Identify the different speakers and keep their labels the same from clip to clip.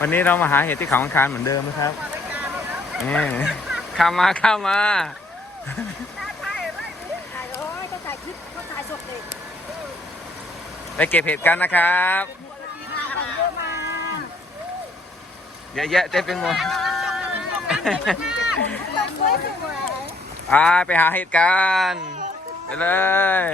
Speaker 1: วันนี้เรามาหาเห็ดที่เขาอังคารเหมือนเดิมนะครับนี่ข้ามมาข้ามมา
Speaker 2: ถ่ายโอ้ยก็ถ่ายคลิปก็ถ่ายสดเลย
Speaker 1: ไปเก็บเห็ดกันนะครับ
Speaker 2: ของเยอะมาก
Speaker 1: เยอะแยะเต็มไปหมด
Speaker 2: สวยสวย
Speaker 1: ไปไปหาเห็ดกันไปเลย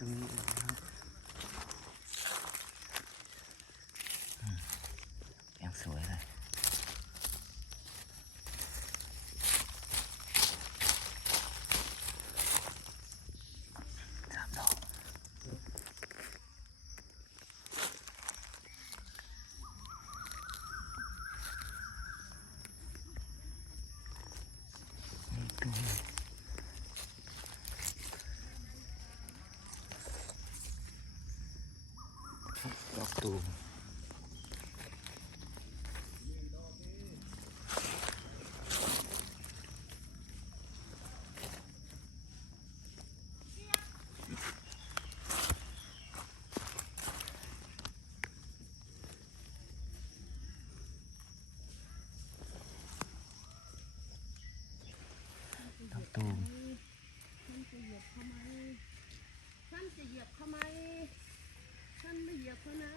Speaker 1: Thank you. ดอกตูมดอกตูม
Speaker 3: ฉันจะเหยียบทำไม ฉันจะเหยียบทำไม ฉันไม่เหยียบเขานะ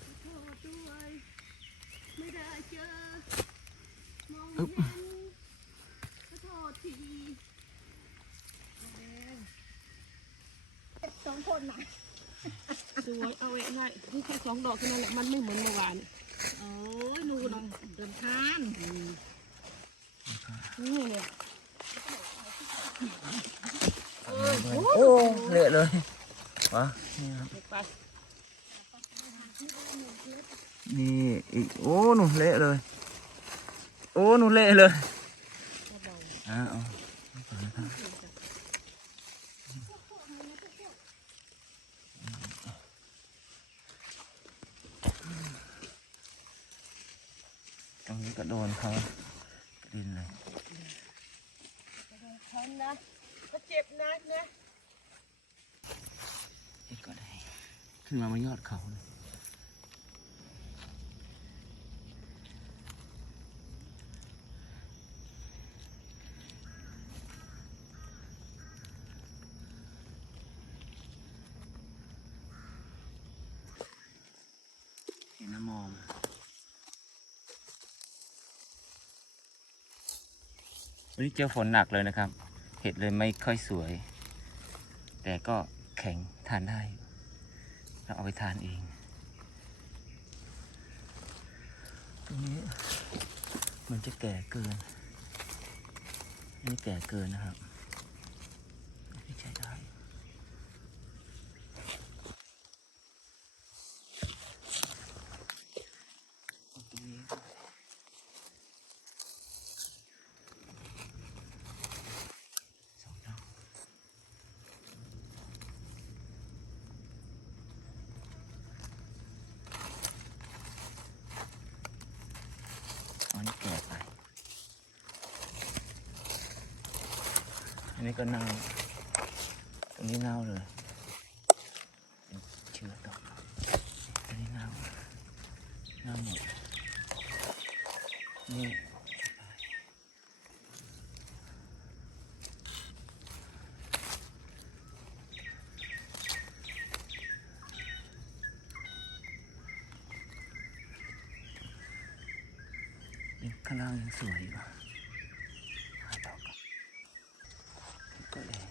Speaker 3: ขอโทษด้วย ไม่ได้เจอ มองไม่เห็นขอโทษที
Speaker 2: สองคนนะ
Speaker 3: สวยเอาไว้ง่ายนี่แค่สองดอกเท่านั้นแหละมันไม่เหมือนเมื่อวาน
Speaker 2: โอ้ยหนูน้องเดินทาง
Speaker 3: นี่เนี่ย
Speaker 1: โอ้เละเลยวะนี่ครับ
Speaker 3: เด็กไป
Speaker 1: นี่อีก โอ้ หนูเละเลย โอ้ หนูเละเลยอ่าเอาก่อนนะครับตรงนี้ก็โดนเขากระดินเลย
Speaker 3: ฉันนะก็เจ็บนะนะ
Speaker 1: นี่ก็ได้ ขึ้นมาบนยอดเขาเลย นน้ำมองวันนี้เจอฝนหนักเลยนะครับ เห็ดเลยไม่ค่อยสวย แต่ก็แข็งทานได้เราเอาไปทานเองตรงนี้มันจะแก่เกิน นี่แก่เกินนะครับไม่ใช่ได้ ตรงนี้สองดอกอันนี้แก่ไป อั นี้ก็เน่าตรงนี้เน่าเลยเชื้อต่ออันนี้เน่าเน่าหมดนี่นี่ข้างล่างยังสวยอยู่หาต่อก่อนก็เลย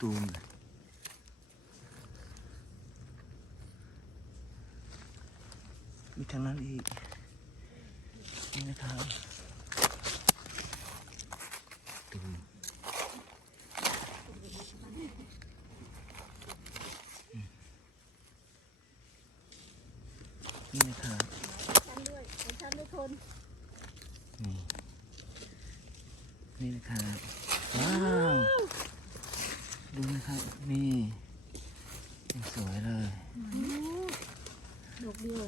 Speaker 1: ตุ่มๆเลยมีทางนั้นอีก นี่นะครับตุ่มอืมนี่นะครับ
Speaker 2: ฉันด้วยฉันไม่ทน
Speaker 1: นี่นี่นะครับ ว้าว ดูนะครับ นี่ยังสวยเลย
Speaker 2: ดอกเดียว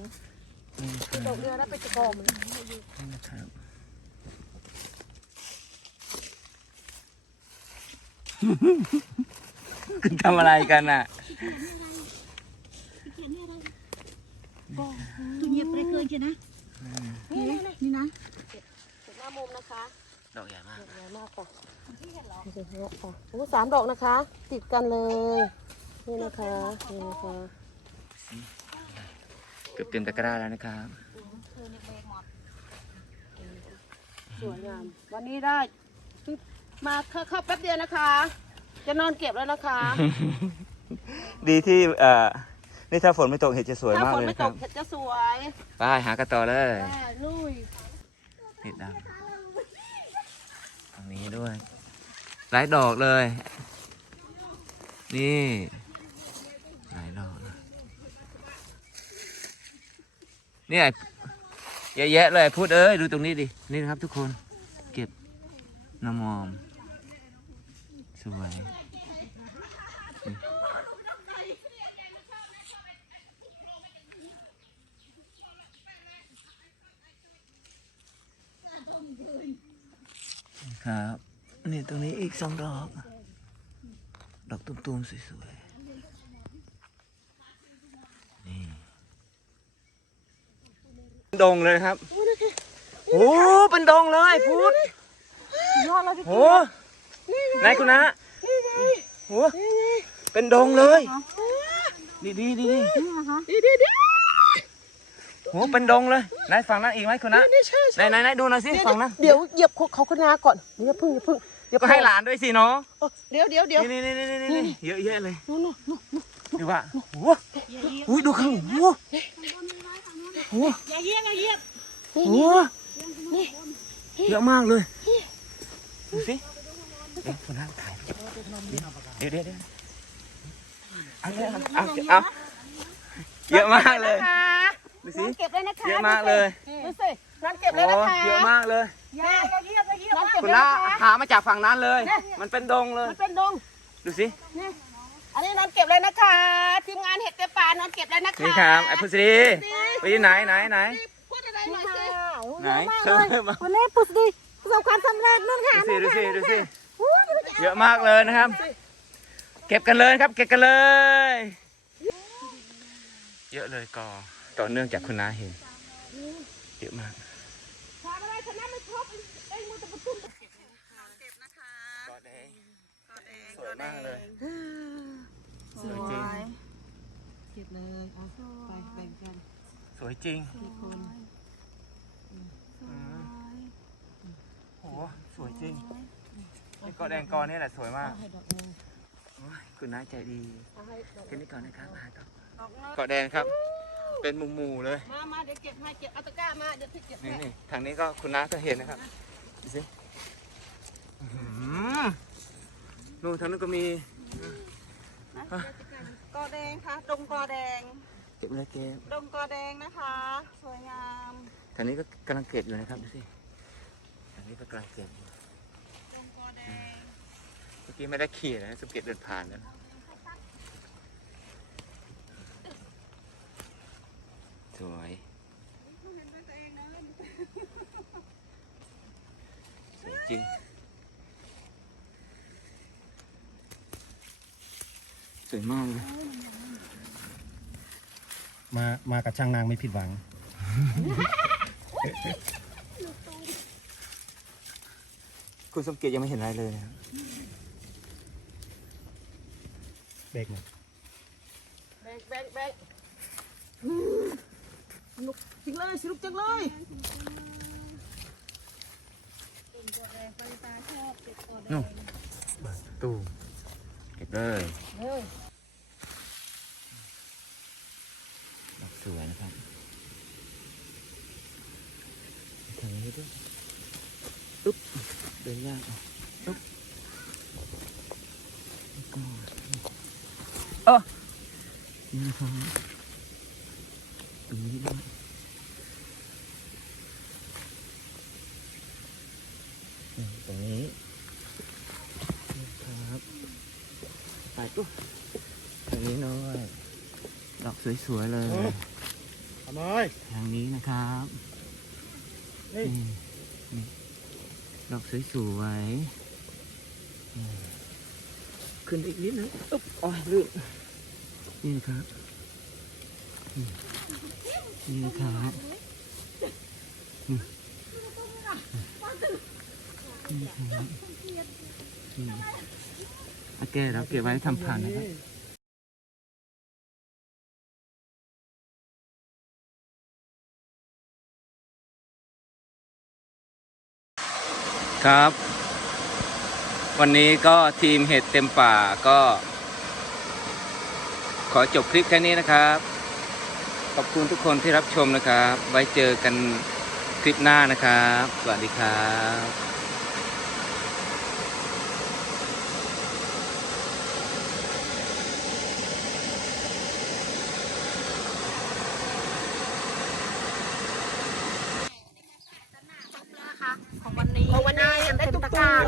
Speaker 1: นี่นะครับ
Speaker 3: ดอกเดียวแล้วไปจะกอมเลย
Speaker 1: นี่นะครับคุณทำอะไรกันอะ
Speaker 2: ตุ่มเหยียบไปเคยจ้ะนะนี่นี่นะ
Speaker 3: ถึงหน้ามุมนะคะ
Speaker 1: ดอกใหญ่มาก
Speaker 3: ใหญ่มากค่ะนี่เห็นเหรอค่ะโอ้สามดอกนะคะ ติดกันเลย นี่นะคะนี่นะคะ
Speaker 1: เกือบเต็มตะกร้าแล้วนะครับ
Speaker 3: สวยงาม วันนี้ได้มาเข้าเข้าแป๊บเดียวนะคะ จะนอนเก็บแล้วนะคะ
Speaker 1: ดีที่เอ่อนี่ถ้าฝนไม่ตกเห็ดจะสวยาก
Speaker 3: ถ้ามฝน
Speaker 1: เลย
Speaker 3: ไม่
Speaker 1: นะค
Speaker 3: ต
Speaker 1: รับ
Speaker 3: กเห็ดจะสวย
Speaker 1: ไปหากันต่อเลย
Speaker 3: ได้ลุย
Speaker 1: เห็ดดำตรง นี้ด้วยหลายดอกเลย นี่หลายดอกเนี่ยเยอะแยะเลยพูดเอ้ยดูตรงนี้ดินี่นะครับทุกคนเก็บน้ำมอม สวย ครับ นี่ตรงนี้อีกสองดอก ดอกตุ้มๆสวยๆ นี่ ดงเลยครับ โอ้เป็นดงเลยพูด
Speaker 3: ยอดแล้วพี่
Speaker 1: โหไหนคุณนะโหเป็นดงเลย ดีดีดีดี
Speaker 2: นี่นะคะ
Speaker 3: ดีดีดี
Speaker 1: โหเป็นดงเลยไหนฝั่งนั้นอีกไหมคุณนะ
Speaker 3: นี่ใช่
Speaker 1: ไหนไหนไหนดูหน่อยสิฝั่งนั้น
Speaker 3: เดี๋ยวเหยียบเขาคุณนาก่อนเดี๋ยวอย่าพึ่งอย่าพึ่งเดี๋ยว
Speaker 1: ก็ให้หลานด้วยสิเนาะ
Speaker 3: เออเดี๋ยวเดี๋ยวเดี๋ยว
Speaker 1: นี่นี่นี่นี่นี่เยอะแยะเลย
Speaker 3: นู่นนู่นนู่น
Speaker 1: ดูว่าโหอุ้ยดูข้างโหโห
Speaker 2: อย่าเหยียบอย่าเหยียบ
Speaker 1: โหเยอะมากเลยดูสิเอ๊ะคุณนั่งถ่ายเดี๋ยวเดี๋ยวเดี๋ยวเอาเอาเอาเอาเยอะมากเลย
Speaker 3: นะคะ
Speaker 1: ดู
Speaker 3: น
Speaker 1: สิ
Speaker 3: อนเก็บเลยนะคะ
Speaker 1: เยอะมากเลย
Speaker 3: ดูสินอนเก็บเลย
Speaker 1: โอ้
Speaker 3: นะคะ
Speaker 1: เยอะมากเลย
Speaker 2: อย่าอย่าเหยียบอย่าเหยียบ
Speaker 3: นอนเก็บ
Speaker 1: คุณ
Speaker 3: เลย
Speaker 1: น้า
Speaker 3: นะคะ
Speaker 1: หามาจากฝั่งนั้นเลย มันเป็นดงเลย
Speaker 3: มันเป็นดง
Speaker 1: ดูสิ
Speaker 3: อันนี้นอนเก็บเลยนะคะทีมงานเห็ดเก็บป่านอนเก็บเลยนะคะ
Speaker 1: นี่ครับไอ้พุทธีไปที่ไหนไหนไหน
Speaker 3: พูดอะไรหน่อยสิ
Speaker 1: ไหน
Speaker 2: เยอะมากเลยวันนี้ปุ๊บดีประสบความสำเร็จนู่นค่ะ
Speaker 1: ดูสิดูสิดูสิเยอะมากเลยนะครับ เก็บกันเลยครับ เก็บกันเลย เยอะเลยกอ ต่อเนื่องจากคุณน้าเห็นเยอะมาก
Speaker 3: ทำอะไรชนะไม่ครบเอ้ยมือตะปุตุ้ม
Speaker 1: กอแดงสวยมากเลยสวยจริง
Speaker 2: เก็บเลยเอาไปแบ่งกัน
Speaker 1: สวยจริง
Speaker 2: ทุกคน
Speaker 1: อืมโหสวยจริงไอ้กอแดงกอนี่แหละสวยมากคุณน้าใจดีแค่นี้ก่อนนะครับมาต่อ
Speaker 3: ออกมา
Speaker 1: เกาะแดงครับ เป็นหมู่ๆเลย
Speaker 3: มามาเดี๋ยวเก็บให้เก็บเอาตะกร้ามาเดี๋ยวพี่เก็บ
Speaker 1: นี่
Speaker 3: ให้
Speaker 1: นี่ทางนี้ก็คุณน้าก็เห็นนะครับดูสิอื้อหือนู่นทางนู้นก็มี
Speaker 2: กอแดงค่ะดงกอแดง
Speaker 1: เก็บเลยเก็บ
Speaker 2: ดงกอแดงนะคะ สวยงาม
Speaker 1: ทางนี้ก็กำลังเก็บอยู่นะครับดูสิทางนี้ก็กำลังเก็บอยู่
Speaker 2: ดงกอแดง
Speaker 1: เมื่อกี้ไม่ได้ขี่นะสุเก็ตเดินผ่านนะสวยสวยจริง ส วยมากเลย
Speaker 4: มามากับช่างนางไม่ผิดหวัง
Speaker 1: คุณสมเกียรติยังไม่เห็นอะไรเลยนะครับ
Speaker 4: เบรกหน่อย
Speaker 3: แบ่งแบ่งแบ่งสนุกจริงเลยสนุกจังเลย
Speaker 1: นู่นตู้เก็บก็บเลย
Speaker 3: เลย
Speaker 1: ดอก สวยนะครับทางนี้ด้วยอุ๊บเดินยากอะอุ๊บเออนี่นะครับตรงนี้ด้วยตรงนี้นะครับไปปุ๊บตรงนี้หน้อยดอกสวยๆเลย
Speaker 4: ทำไม
Speaker 1: ทางนี้นะครับ
Speaker 4: นี่
Speaker 1: นี่นี่ดอกสวยๆอืมขึ้นอีกนิดนึงอุ๊บโอ้ยลื่นนี่นะครับอืมนี่นะครับนี่นี่ครับนี่โอเคเราเก็บไว้ทำพันธุ์นะครับ ครับ วันนี้ก็ทีมเห็ดเต็มป่าก็ ขอจบคลิปแค่นี้นะครับ ขอบคุณทุกคนที่รับชมนะครับ ไว้เจอกันคลิปหน้านะครับ สวัสดีครับ
Speaker 3: ของวันนี้ของวันนี้ได้ตุ๊ก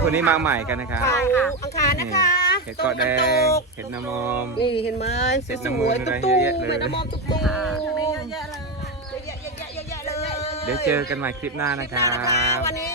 Speaker 3: ตา
Speaker 1: คนนี้มาใหม่กันนะครับ
Speaker 3: ใช่ค่ะอังคารนะคะ
Speaker 1: เห็ดเกาะแดง เห็ดน้ำมอม
Speaker 3: นี่เห็นไหมส
Speaker 1: เห็ดน้ำมู
Speaker 3: ว
Speaker 1: ล
Speaker 3: ยๆ
Speaker 1: อะไร
Speaker 3: ตุ๊ก
Speaker 1: เย
Speaker 3: ตุ๊
Speaker 1: อะแยะเลย
Speaker 3: เหมือนน้ำมอมตุ๊กตุ๊ก
Speaker 2: เยอะแยะเลย
Speaker 3: เยอะๆเยอะๆเยอะๆเลย
Speaker 1: เดี๋ยวเจอกันใหม่คลิปหน้านะครับ
Speaker 3: วันนี้